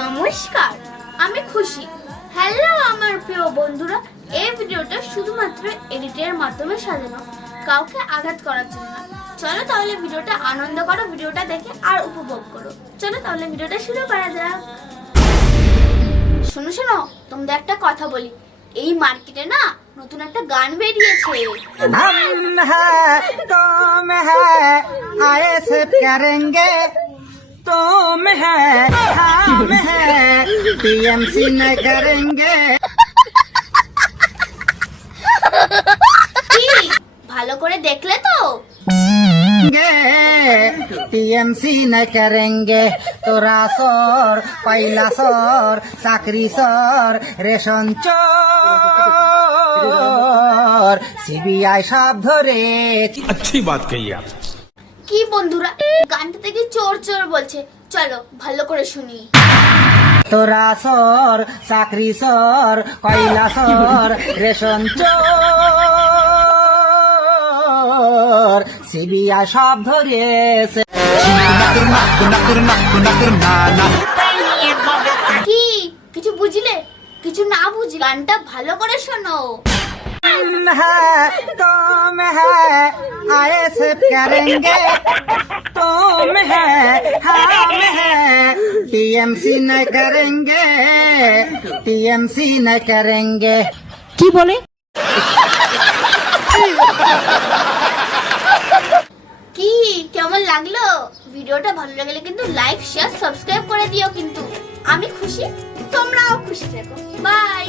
নমস্কার, আমি খুশি। হ্যালো আমার প্রিয় বন্ধুরা, এই ভিডিওটা শুধুমাত্র এডিটের মাধ্যমে সাজানো, কাউকে আঘাত করার জন্য না। চলো তাহলে ভিডিওটা আনন্দ করো, ভিডিওটা দেখে আর উপভোগ করো। চলো তাহলে ভিডিওটা শুরু করা যাক। শোনো শোনো, তোমাদের একটা কথা বলি, এই মার্কেটে না নতুন একটা গান বেরিয়েছে। हम है तुम है आए से करेंगे तुम है हम है टीएमसी न करेंगे। কি ভালো করে দেখলে তো? टीएमसी न करेंगे तोरा सर पहला सर चाकरी सर रेशन चोर सीबीआई सब धरे। अच्छी बात कही आप। কি বন্ধুরা, গানটা থেকে চোর চোর বলছে, চলো ভালো করে শুনি। তোরা সর চাকরি সর কয়লা সর রেশন চোর সিবিআই সব ধরেছে। কি কিছু বুঝলে? কিছু না বুঝি গানটা ভালো করে শোনো। है तुम है आए से करेंगे तुम है हम है टीएमसी न करेंगे टीएमसी न करेंगे। কি বলে? কি কেমন লাগলো? ভিডিওটা ভালো লাগলে কিন্তু লাইক শেয়ার সাবস্ক্রাইব করে দিও। কিন্তু আমি খুশি, তোমরাও খুশি থেকো। বাই।